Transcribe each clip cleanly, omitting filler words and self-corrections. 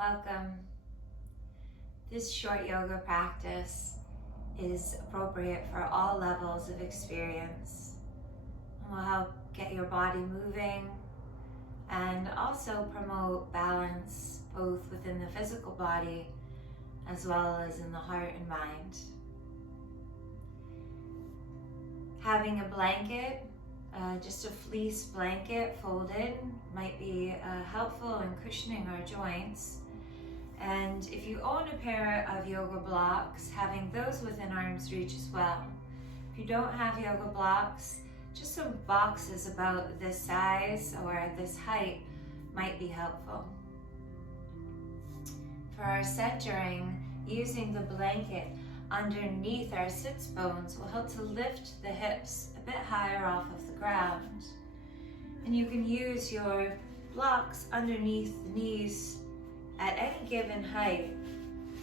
Welcome. This short yoga practice is appropriate for all levels of experience and will help get your body moving and also promote balance both within the physical body as well as in the heart and mind. Having a blanket, just a fleece blanket folded, might be helpful in cushioning our joints. And if you own a pair of yoga blocks, having those within arm's reach as well. If you don't have yoga blocks, just some boxes about this size or this height might be helpful. For our centering, using the blanket underneath our sits bones will help to lift the hips a bit higher off of the ground. And you can use your blocks underneath the knees at any given height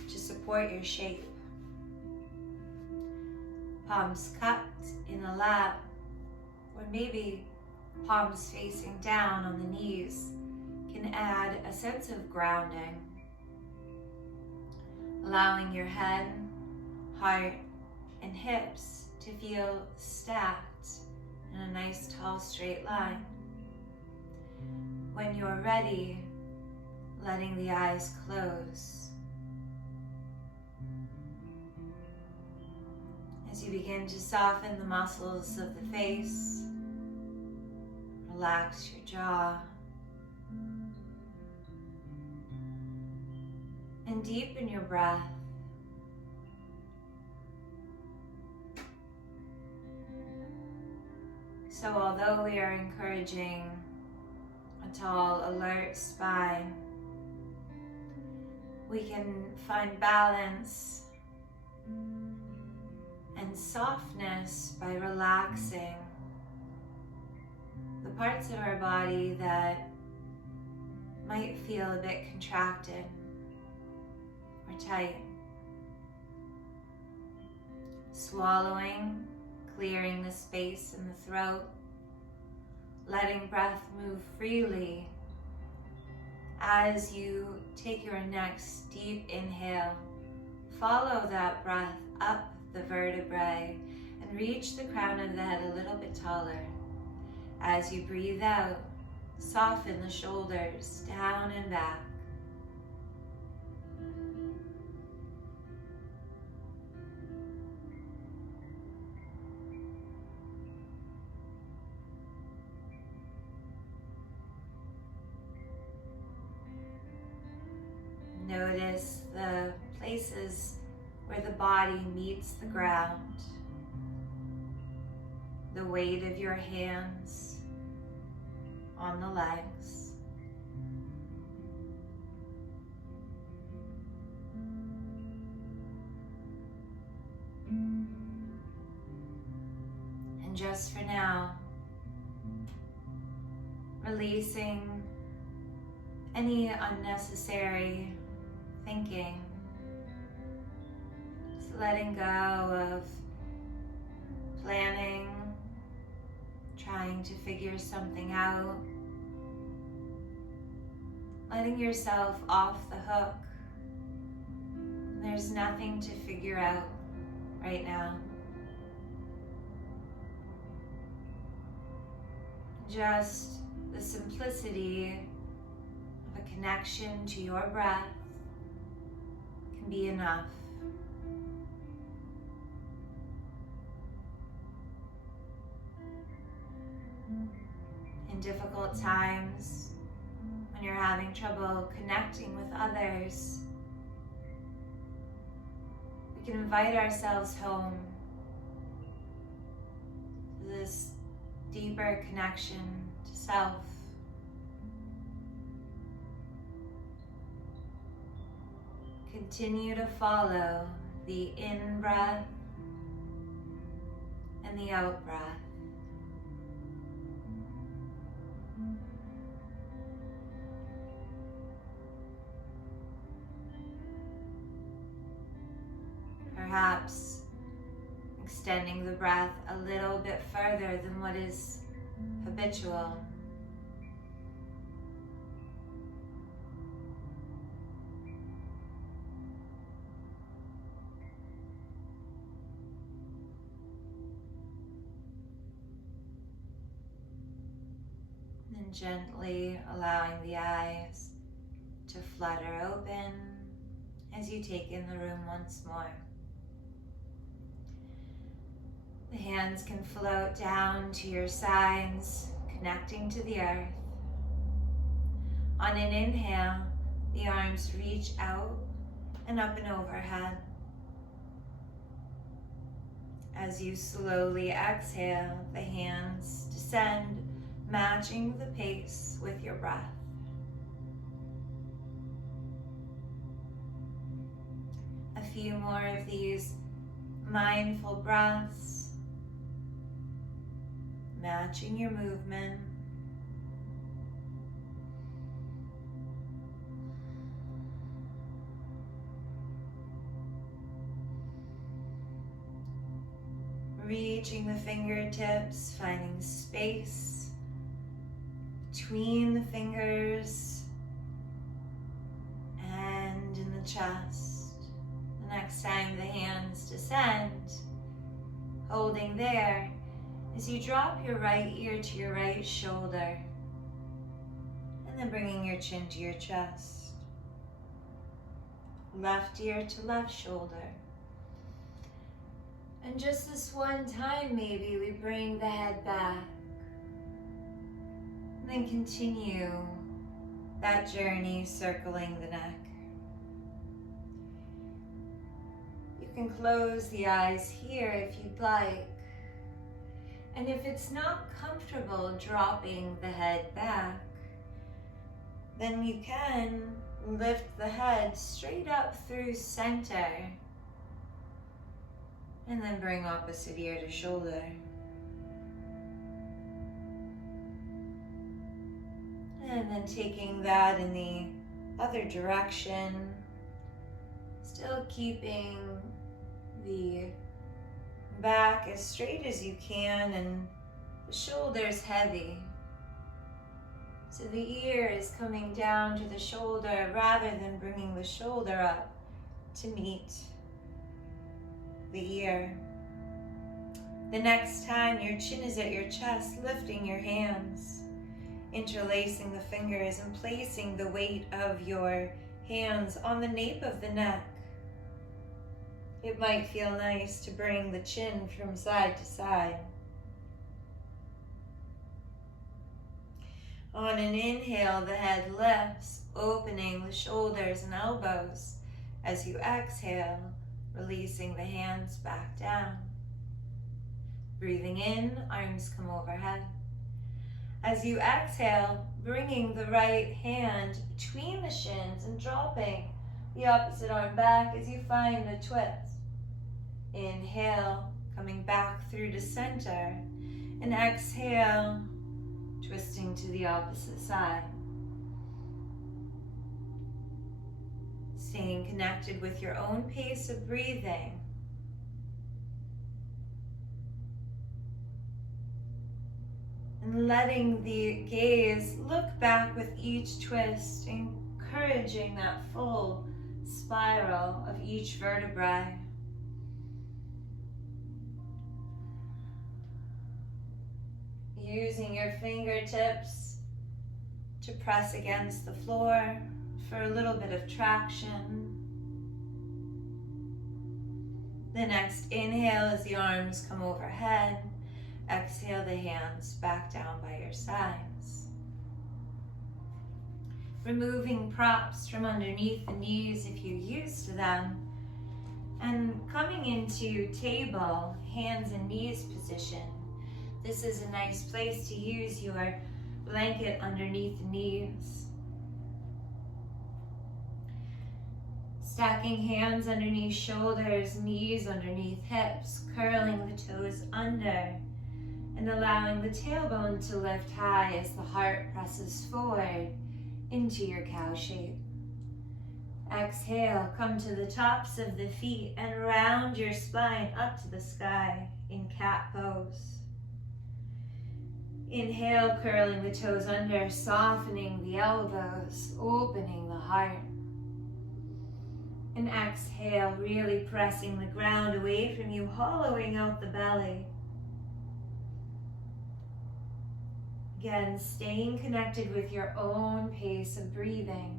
to support your shape. Palms cupped in a lap, or maybe palms facing down on the knees, can add a sense of grounding, allowing your head, heart, and hips to feel stacked in a nice tall straight line. When you're ready, letting the eyes close. As you begin to soften the muscles of the face, relax your jaw, and deepen your breath. So although we are encouraging a tall, alert spine, we can find balance and softness by relaxing the parts of our body that might feel a bit contracted or tight. Swallowing, clearing the space in the throat, letting breath move freely. As you take your next deep inhale, follow that breath up the vertebrae and reach the crown of the head a little bit taller. As you breathe out, soften the shoulders down and back. Notice the places where the body meets the ground, the weight of your hands on the legs. And just for now, releasing any unnecessary thinking, just letting go of planning, trying to figure something out, letting yourself off the hook. There's nothing to figure out right now. Just the simplicity of a connection to your breath can be enough. In difficult times, when you're having trouble connecting with others, we can invite ourselves home to this deeper connection to self. Continue to follow the in-breath and the out-breath. Perhaps extending the breath a little bit further than what is habitual. And gently allowing the eyes to flutter open as you take in the room once more. The hands can float down to your sides, connecting to the earth. On an inhale, the arms reach out and up and overhead. As you slowly exhale, the hands descend, matching the pace with your breath. A few more of these mindful breaths, matching your movement. Reaching the fingertips, finding space between the fingers and in the chest. The next time the hands descend, holding there, as you drop your right ear to your right shoulder, and then bringing your chin to your chest. Left ear to left shoulder. And just this one time, maybe we bring the head back. And then continue that journey circling the neck. You can close the eyes here if you'd like. And if it's not comfortable dropping the head back, then you can lift the head straight up through center. And then bring opposite ear to shoulder. And then taking that in the other direction, still keeping the back as straight as you can and the shoulders heavy. So the ear is coming down to the shoulder rather than bringing the shoulder up to meet the ear. The next time your chin is at your chest, lifting your hands, interlacing the fingers and placing the weight of your hands on the nape of the neck. It might feel nice to bring the chin from side to side. On an inhale, the head lifts, opening the shoulders and elbows. As you exhale, releasing the hands back down. Breathing in, arms come overhead. As you exhale, bringing the right hand between the shins and dropping the opposite arm back as you find a twist. Inhale, coming back through to center, and exhale, twisting to the opposite side. Staying connected with your own pace of breathing. And letting the gaze look back with each twist, encouraging that full spiral of each vertebrae. Using your fingertips to press against the floor for a little bit of traction. The next inhale as the arms come overhead. Exhale the hands back down by your sides. Removing props from underneath the knees if you're used to them. And coming into table, hands and knees position. This is a nice place to use your blanket underneath the knees. Stacking hands underneath shoulders, knees underneath hips, curling the toes under, and allowing the tailbone to lift high as the heart presses forward into your cow shape. Exhale, come to the tops of the feet and round your spine up to the sky in cat pose. Inhale, curling the toes under, softening the elbows, opening the heart. And exhale, really pressing the ground away from you, hollowing out the belly. Again, staying connected with your own pace of breathing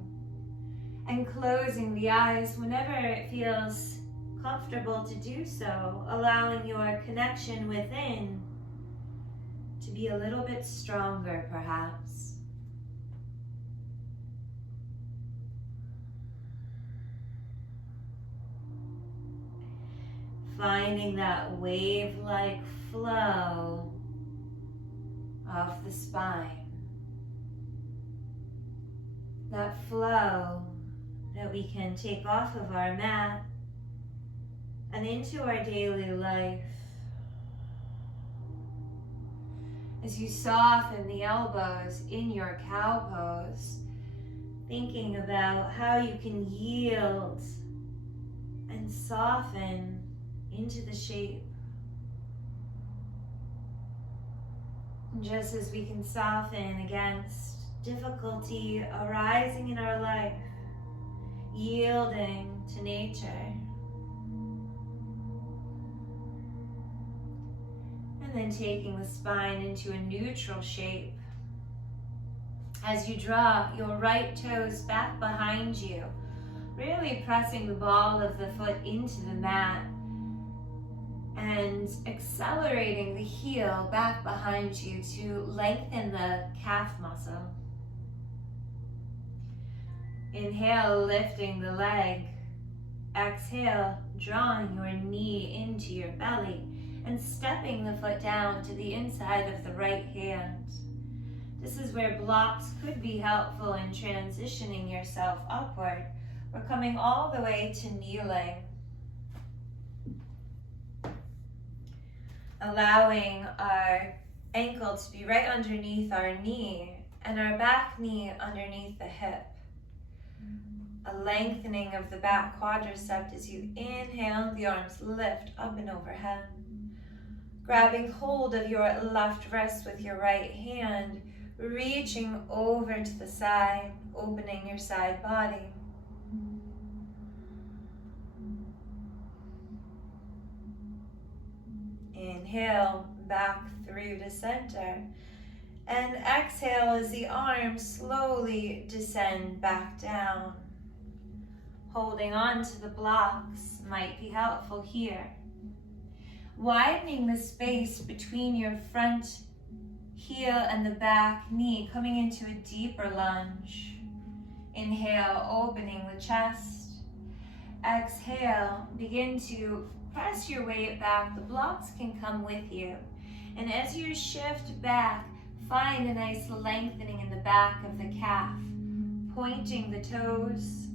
and closing the eyes whenever it feels comfortable to do so, allowing your connection within to be a little bit stronger, perhaps. Finding that wave-like flow of the spine. That flow that we can take off of our mat and into our daily life. As you soften the elbows in your cow pose, thinking about how you can yield and soften into the shape. Just as we can soften against difficulty arising in our life, yielding to nature. And then taking the spine into a neutral shape. As you draw your right toes back behind you, really pressing the ball of the foot into the mat and accelerating the heel back behind you to lengthen the calf muscle. Inhale, lifting the leg. Exhale, drawing your knee into your belly and stepping the foot down to the inside of the right hand. This is where blocks could be helpful in transitioning yourself upward. We're coming all the way to kneeling. Allowing our ankle to be right underneath our knee and our back knee underneath the hip. A lengthening of the back quadricep as you inhale, the arms lift up and overhead. Grabbing hold of your left wrist with your right hand, reaching over to the side, opening your side body. Inhale, back through to center. And exhale as the arms slowly descend back down. Holding on to the blocks might be helpful here. Widening the space between your front heel and the back knee, coming into a deeper lunge. Inhale, opening the chest. Exhale, begin to press your weight back. The blocks can come with you. And as you shift back, find a nice lengthening in the back of the calf, pointing the toes.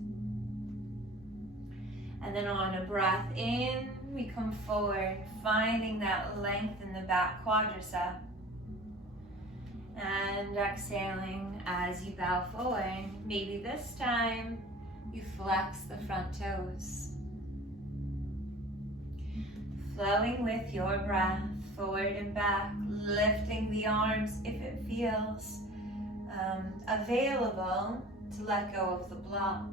And then on a breath in, we come forward, finding that length in the back quadricep. And exhaling as you bow forward. Maybe this time you flex the front toes. Flowing with your breath, forward and back, lifting the arms if it feels available to let go of the blocks.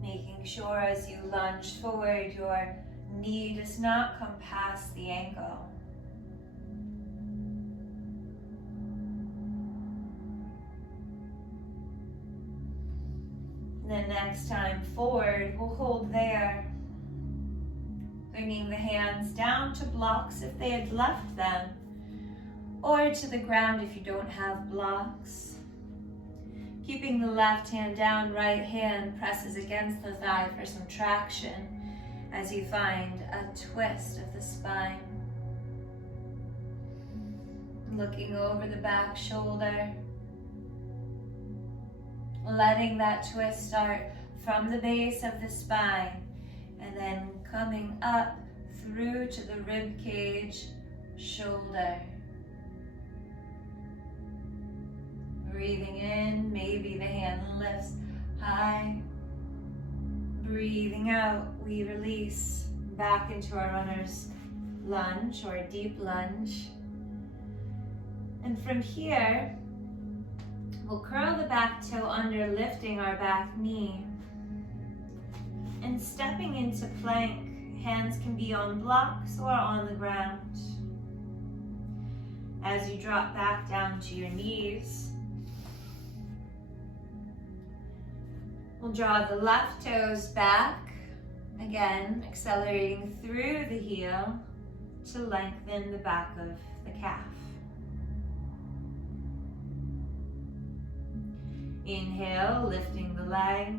Making sure as you lunge forward, your knee does not come past the ankle. Then next time forward, we'll hold there. Bringing the hands down to blocks if they had left them, or to the ground if you don't have blocks. Keeping the left hand down, right hand presses against the thigh for some traction as you find a twist of the spine. Looking over the back shoulder, letting that twist start from the base of the spine and then coming up through to the rib cage, shoulder. Breathing in, maybe the hand lifts high. Breathing out, we release back into our runner's lunge or deep lunge. And from here, we'll curl the back toe under, lifting our back knee. And stepping into plank, hands can be on blocks or on the ground. As you drop back down to your knees, we'll draw the left toes back, again accelerating through the heel to lengthen the back of the calf. Inhale, lifting the leg.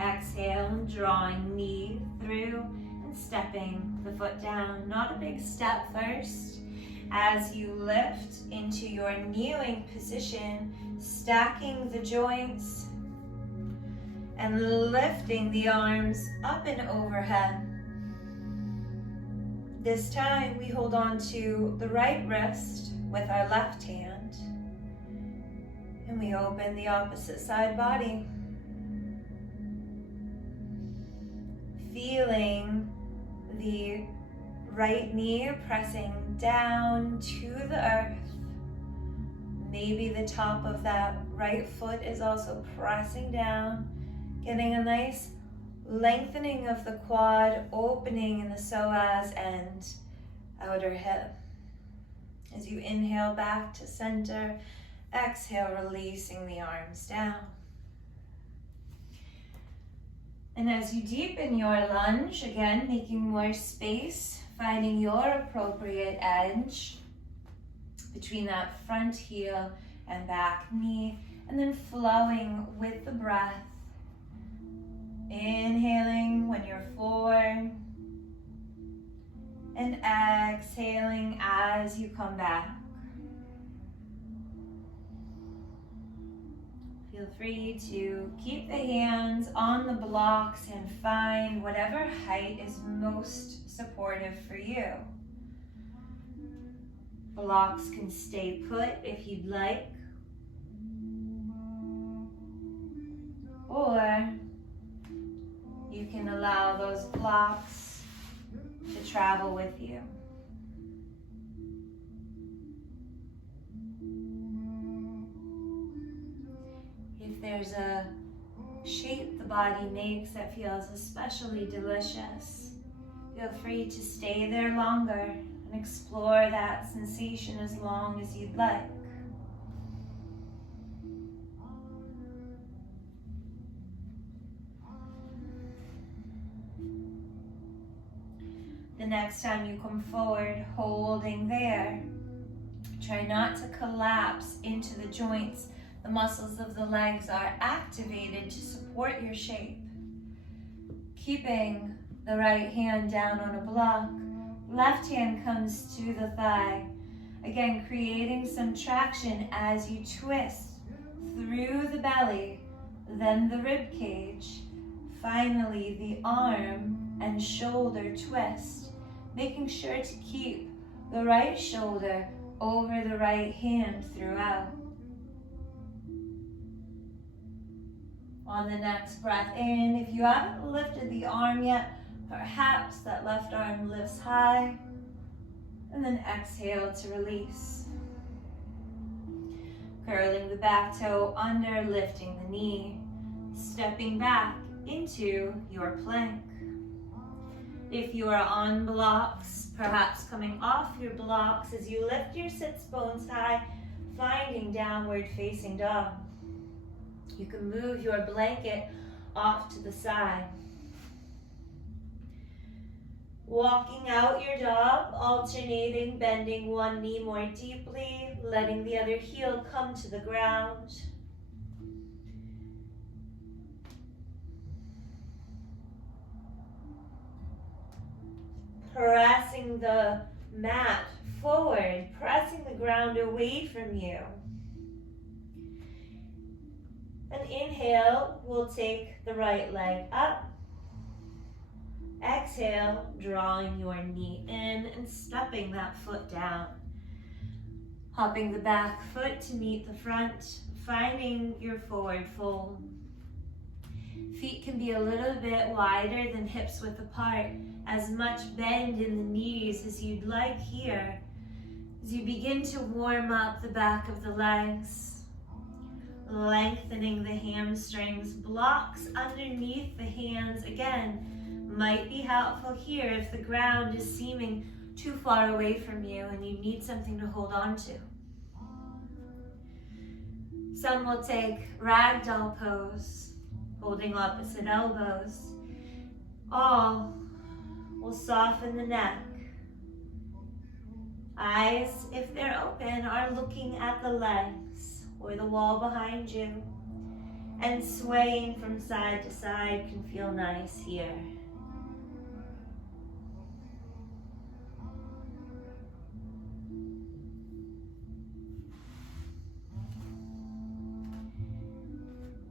Exhale, drawing knee through and stepping the foot down. Not a big step first. As you lift into your kneeling position, stacking the joints and lifting the arms up and overhead. This time we hold on to the right wrist with our left hand. And we open the opposite side body. Feeling the right knee pressing down to the earth. Maybe the top of that right foot is also pressing down, getting a nice lengthening of the quad, opening in the psoas and outer hip. As you inhale back to center, exhale, releasing the arms down. And as you deepen your lunge, again, making more space, finding your appropriate edge between that front heel and back knee, and then flowing with the breath. Inhaling when you're forward, and exhaling as you come back. Feel free to keep the hands on the blocks and find whatever height is most supportive for you. Blocks can stay put if you'd like, or you can allow those blocks to travel with you. If there's a shape the body makes that feels especially delicious, feel free to stay there longer and explore that sensation as long as you'd like. The next time you come forward, holding there, try not to collapse into the joints. The muscles of the legs are activated to support your shape. Keeping the right hand down on a block, left hand comes to the thigh. Again, creating some traction as you twist through the belly, then the rib cage, finally the arm and shoulder twist, making sure to keep the right shoulder over the right hand throughout. On the next breath in, if you haven't lifted the arm yet, perhaps that left arm lifts high, and then exhale to release. Curling the back toe under, lifting the knee, stepping back into your plank. If you are on blocks, perhaps coming off your blocks as you lift your sits bones high, finding downward facing dog. You can move your blanket off to the side. Walking out your dog, alternating, bending one knee more deeply, letting the other heel come to the ground. Pressing the mat forward, pressing the ground away from you. And inhale, we'll take the right leg up. Exhale, drawing your knee in and stepping that foot down. Hopping the back foot to meet the front, finding your forward fold. Feet can be a little bit wider than hips width apart, as much bend in the knees as you'd like here. As you begin to warm up the back of the legs, lengthening the hamstrings, blocks underneath the hands, again, might be helpful here if the ground is seeming too far away from you and you need something to hold on to. Some will take ragdoll pose, holding opposite elbows. All will soften the neck. Eyes, if they're open, are looking at the legs or the wall behind you. And swaying from side to side can feel nice here.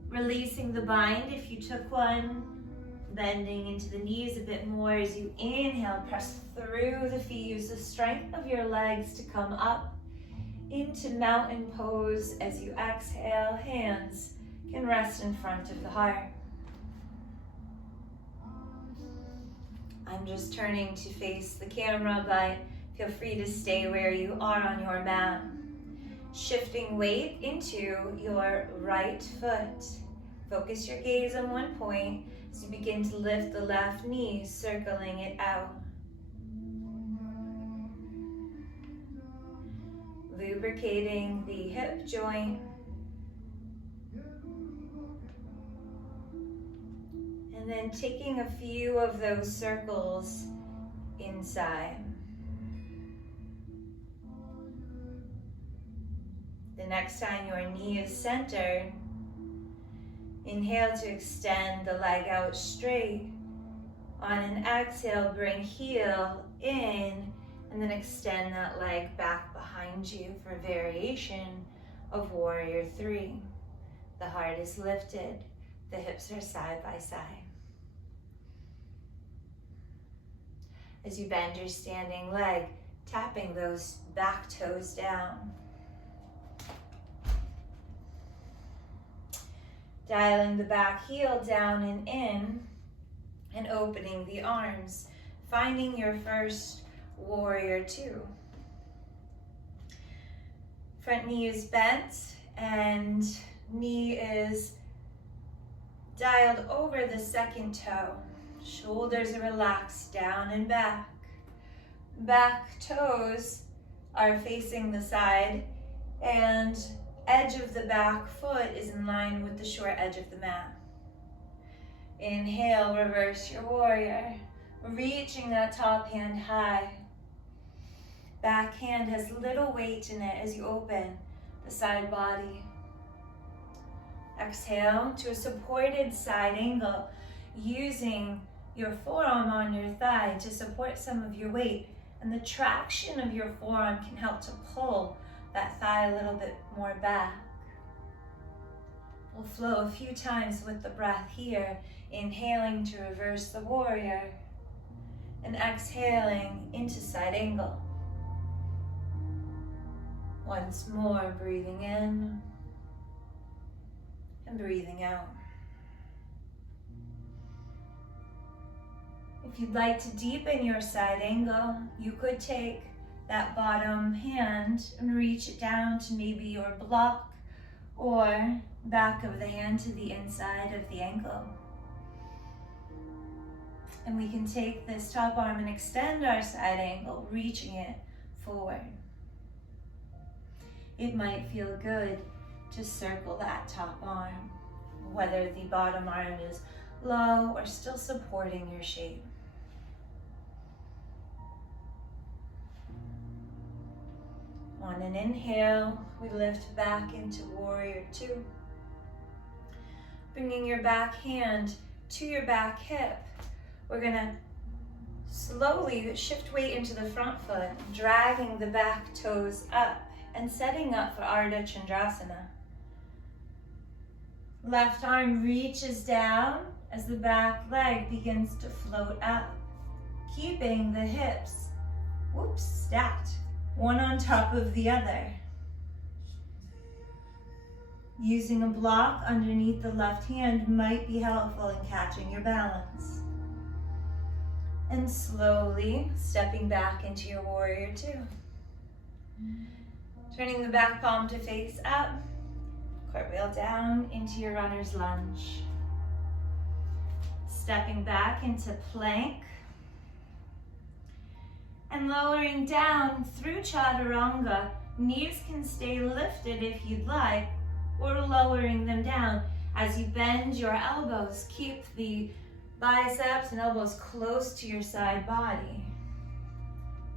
Releasing the bind if you took one. Bending into the knees a bit more as you inhale, press through the feet. Use the strength of your legs to come up into mountain pose. As you exhale, hands can rest in front of the heart. I'm just turning to face the camera, but feel free to stay where you are on your mat. Shifting weight into your right foot. Focus your gaze on one point as you begin to lift the left knee, circling it out. Lubricating the hip joint. And then taking a few of those circles inside. The next time your knee is centered, inhale to extend the leg out straight. On an exhale, bring heel in and then extend that leg back behind you for a variation of Warrior 3. The heart is lifted, the hips are side by side. As you bend your standing leg, tapping those back toes down. Dialing the back heel down and in, and opening the arms, finding your first Warrior 2. Front knee is bent and knee is dialed over the second toe. Shoulders are relaxed down and back. Back toes are facing the side and edge of the back foot is in line with the short edge of the mat. Inhale, reverse your warrior, reaching that top hand high. Back hand has little weight in it as you open the side body. Exhale to a supported side angle, using your forearm on your thigh to support some of your weight, and the traction of your forearm can help to pull that thigh a little bit more back. We'll flow a few times with the breath here, inhaling to reverse the warrior and exhaling into side angle. Once more, breathing in and breathing out. If you'd like to deepen your side angle, you could take that bottom hand and reach it down to maybe your block or back of the hand to the inside of the ankle. And we can take this top arm and extend our side angle, reaching it forward. It might feel good to circle that top arm, whether the bottom arm is low or still supporting your shape. On an inhale, we lift back into Warrior 2. Bringing your back hand to your back hip. We're gonna slowly shift weight into the front foot, dragging the back toes up and setting up for Ardha Chandrasana. Left arm reaches down as the back leg begins to float up, keeping the hips, stacked, one on top of the other. Using a block underneath the left hand might be helpful in catching your balance. And slowly stepping back into your Warrior 2. Turning the back palm to face up, cartwheel down into your runner's lunge. Stepping back into plank and lowering down through chaturanga. Knees can stay lifted if you'd like, or lowering them down. As you bend your elbows, keep the biceps and elbows close to your side body.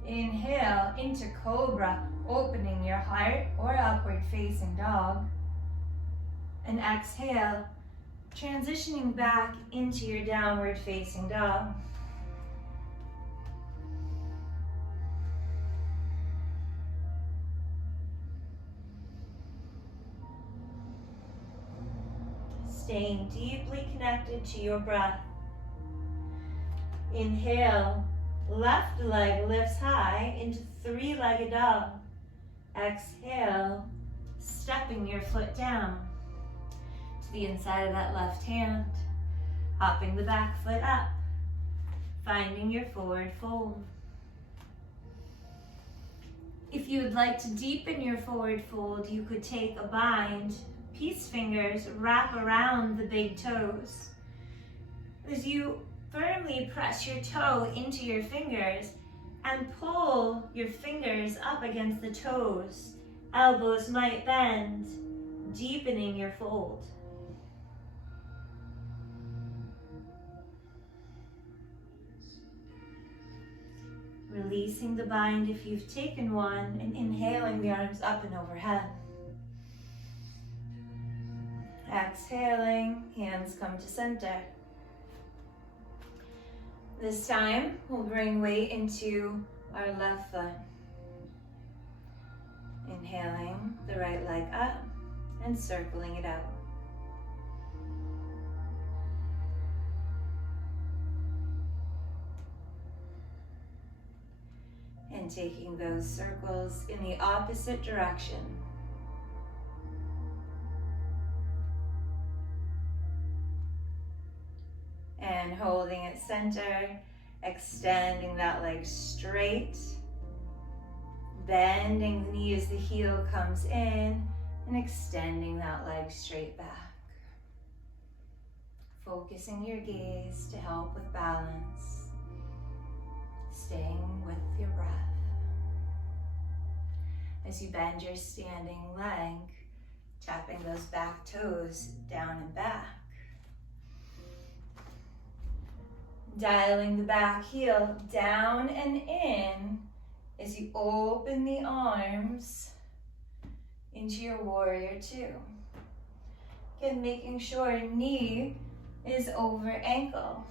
Inhale into cobra, opening your heart, or upward facing dog. And exhale, transitioning back into your downward facing dog. Staying deeply connected to your breath. Inhale, left leg lifts high into three-legged dog. Exhale, stepping your foot down to the inside of that left hand, hopping the back foot up, finding your forward fold. If you would like to deepen your forward fold, you could take a bind, peace fingers, wrap around the big toes. As you firmly press your toe into your fingers and pull your fingers up against the toes, elbows might bend, deepening your fold. Releasing the bind if you've taken one, and inhaling the arms up and overhead. Exhaling, hands come to center. This time, we'll bring weight into our left foot. Inhaling the right leg up and circling it out. And taking those circles in the opposite direction. And holding it center, extending that leg straight, bending the knee as the heel comes in, and extending that leg straight back. Focusing your gaze to help with balance, staying with your breath. As you bend your standing leg, tapping those back toes down and back. Dialing the back heel down and in as you open the arms into your warrior two. Again, making sure knee is over ankle.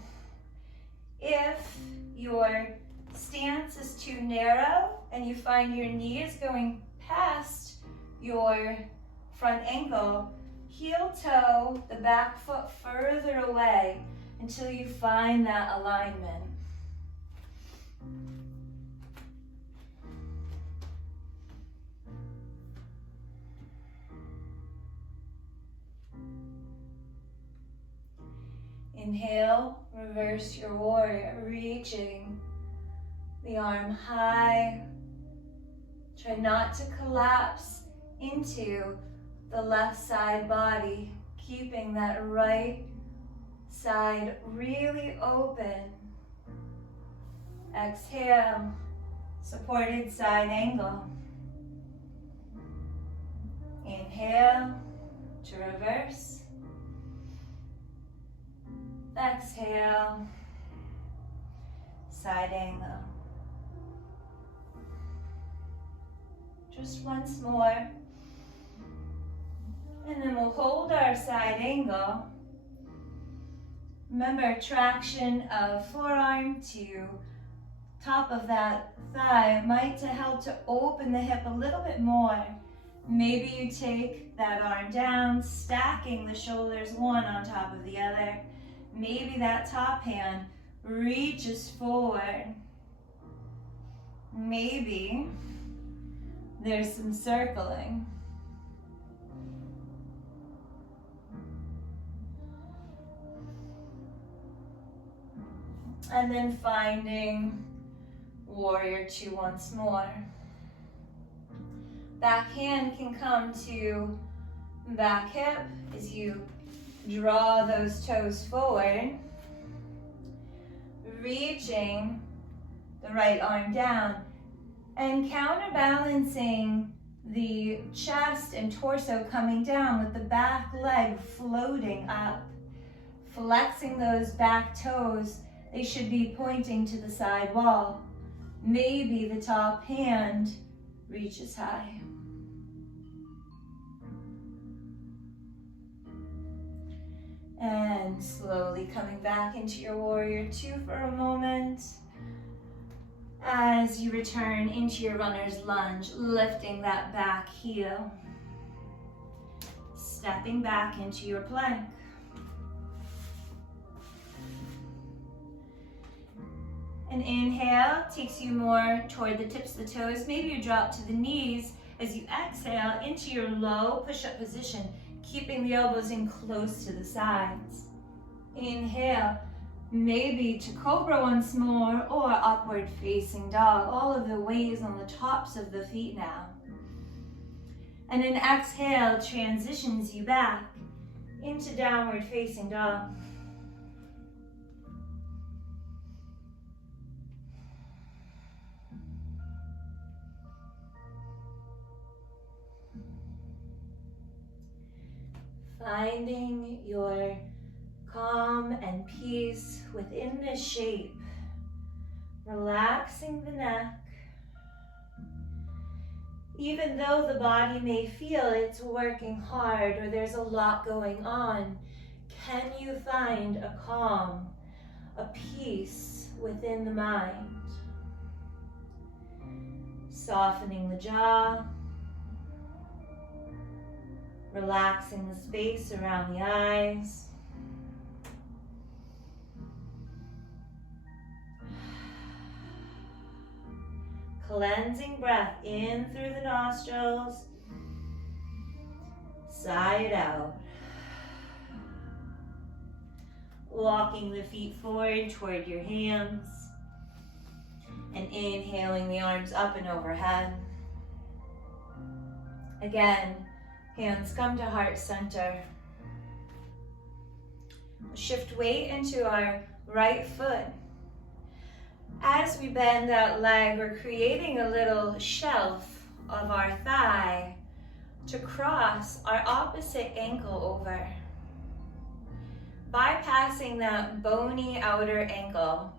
If your stance is too narrow and you find your knee is going past your front ankle, heel toe the back foot further away until you find that alignment. Inhale, reverse your warrior, reaching the arm high. Try not to collapse into the left side body, keeping that right side really open. Exhale, supported side angle. Inhale to reverse. Exhale, side angle. Just once more. And then we'll hold our side angle. Remember, traction of forearm to top of that thigh might help to open the hip a little bit more. Maybe you take that arm down, stacking the shoulders one on top of the other. Maybe that top hand reaches forward. Maybe there's some circling. And then finding warrior two once more. Back hand can come to back hip as you draw those toes forward, reaching the right arm down and counterbalancing the chest and torso coming down with the back leg floating up, flexing those back toes. They should be pointing to the side wall. Maybe the top hand reaches high. And slowly coming back into your warrior two for a moment. As you return into your runner's lunge, lifting that back heel. Stepping back into your plank. An inhale takes you more toward the tips of the toes. Maybe you drop to the knees as you exhale into your low push-up position, keeping the elbows in close to the sides. Inhale, maybe to cobra once more or upward facing dog. All of the weight is on the tops of the feet now. And an exhale transitions you back into downward facing dog. Finding your calm and peace within this shape, relaxing the neck. Even though the body may feel it's working hard or there's a lot going on, can you find a calm, a peace within the mind? Softening the jaw, relaxing the space around the eyes. Cleansing breath in through the nostrils, side out. Walking the feet forward toward your hands and inhaling the arms up and overhead. Again, hands come to heart center. Shift weight into our right foot. As we bend that leg, we're creating a little shelf of our thigh to cross our opposite ankle over. Bypassing that bony outer ankle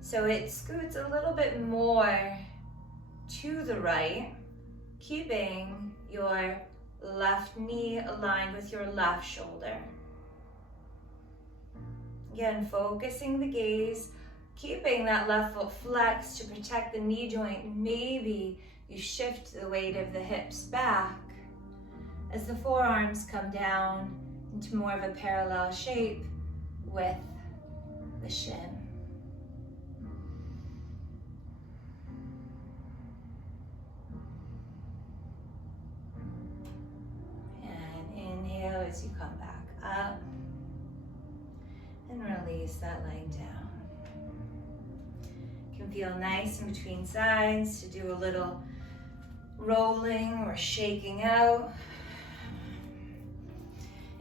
so it scoots a little bit more to the right, keeping your left knee aligned with your left shoulder. Again, focusing the gaze, keeping that left foot flexed to protect the knee joint. Maybe you shift the weight of the hips back as the forearms come down into more of a parallel shape with the shin. And inhale as you come back up and release that leg down. Can feel nice in between sides to do a little rolling or shaking out.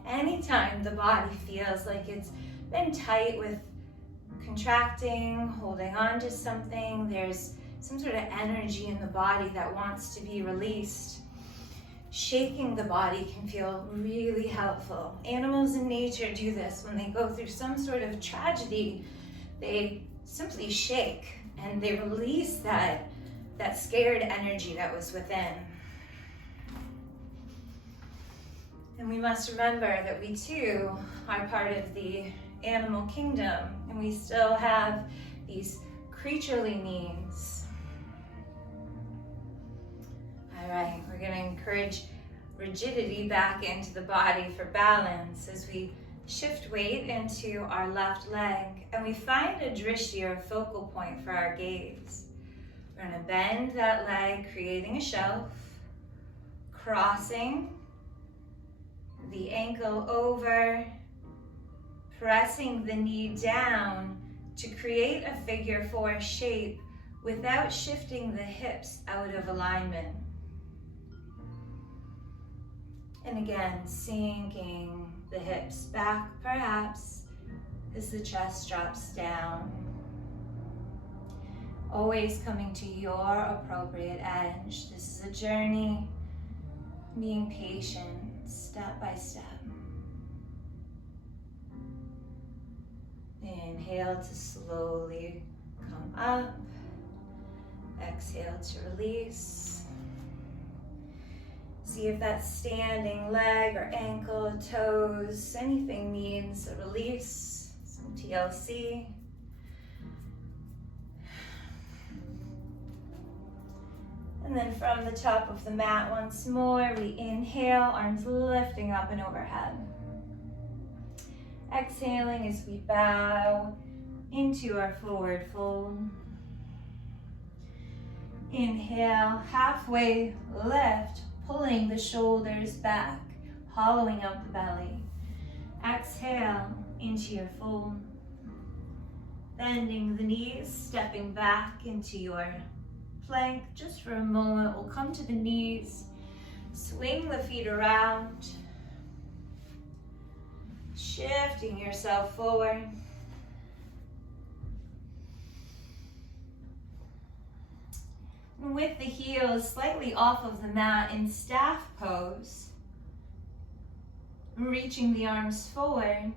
Anytime the body feels like it's been tight with contracting, holding on to something, there's some sort of energy in the body that wants to be released. Shaking the body can feel really helpful. Animals in nature do this when they go through some sort of tragedy. They simply shake and they release that scared energy that was within. And we must remember that we too are part of the animal kingdom, and we still have these creaturely needs. All right, we're going to encourage rigidity back into the body for balance as we shift weight into our left leg, and we find a drishti, or focal point for our gaze. We're going to bend that leg, creating a shelf, crossing the ankle over, pressing the knee down to create a figure four shape without shifting the hips out of alignment. And again, sinking the hips back perhaps as the chest drops down. Always coming to your appropriate edge. This is a journey, being patient, step by step. Inhale to slowly come up. Exhale to release. See if that standing leg or ankle, toes, anything needs a release, some TLC. And then from the top of the mat once more, we inhale, arms lifting up and overhead. Exhaling as we bow into our forward fold. Inhale, halfway lift, pulling the shoulders back, hollowing out the belly. Exhale into your fold. Bending the knees, stepping back into your plank just for a moment. We'll come to the knees, swing the feet around, shifting yourself forward. And with the heels slightly off of the mat in staff pose, reaching the arms forward.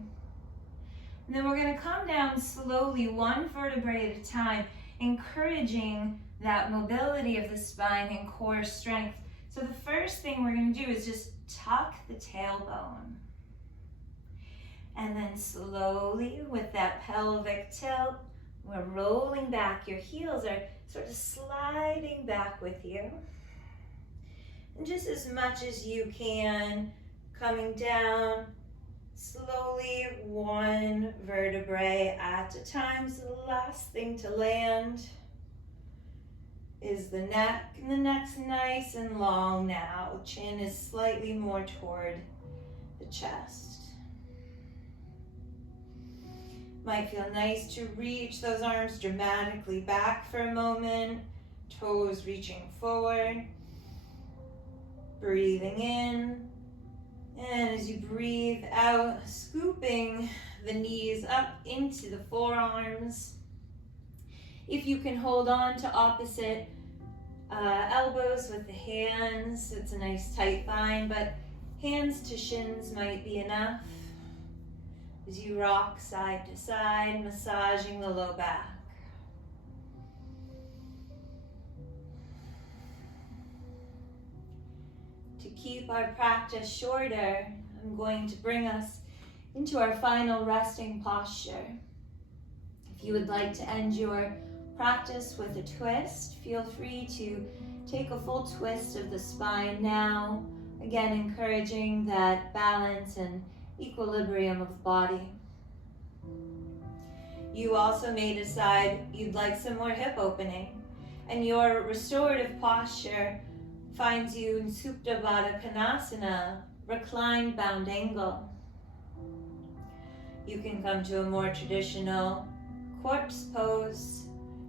And then we're going to come down slowly, one vertebrae at a time, encouraging that mobility of the spine and core strength. So the first thing we're going to do is just tuck the tailbone. And then slowly, with that pelvic tilt, we're rolling back. Your heels are sort of sliding back with you. And just as much as you can, coming down slowly, one vertebrae at a time. So the last thing to land is the neck, and the neck's nice and long now. Chin is slightly more toward the chest. Might feel nice to reach those arms dramatically back for a moment, toes reaching forward, breathing in, and as you breathe out, scooping the knees up into the forearms. If you can hold on to opposite elbows with the hands, it's a nice tight bind, but hands to shins might be enough. As you rock side to side, massaging the low back. To keep our practice shorter, I'm going to bring us into our final resting posture. If you would like to end your practice with a twist, feel free to take a full twist of the spine now. Again, encouraging that balance and equilibrium of the body. You also may decide you'd like some more hip opening, and your restorative posture finds you in Supta Baddha Konasana, reclined bound angle. You can come to a more traditional corpse pose,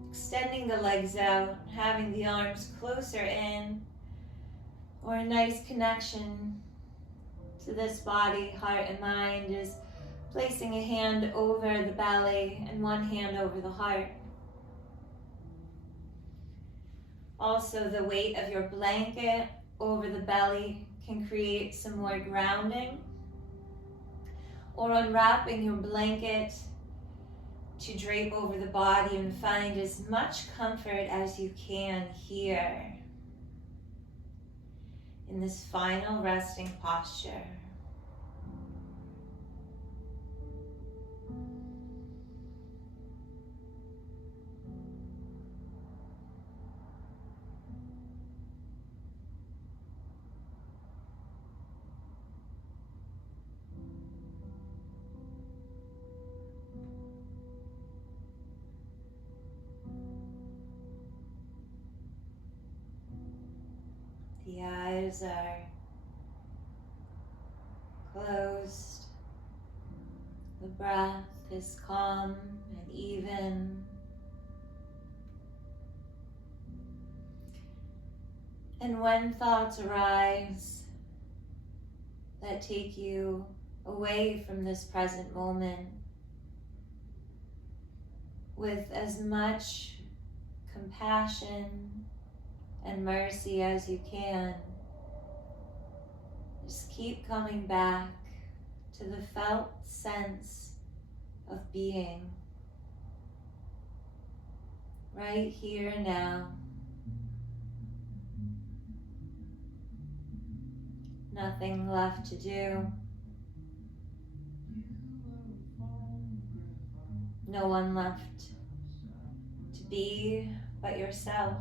extending the legs out, having the arms closer in, or a nice connection to this body, heart, and mind is placing a hand over the belly and one hand over the heart. Also, the weight of your blanket over the belly can create some more grounding. Or unwrapping your blanket to drape over the body and find as much comfort as you can here in this final resting posture. The eyes are closed. The breath is calm and even. And when thoughts arise, that take you away from this present moment with as much compassion and mercy as you can. Just keep coming back to the felt sense of being right here and now. Nothing left to do. No one left to be but yourself.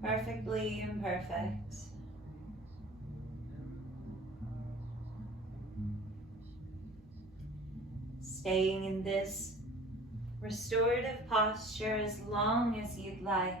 Perfectly imperfect. Staying in this restorative posture as long as you'd like.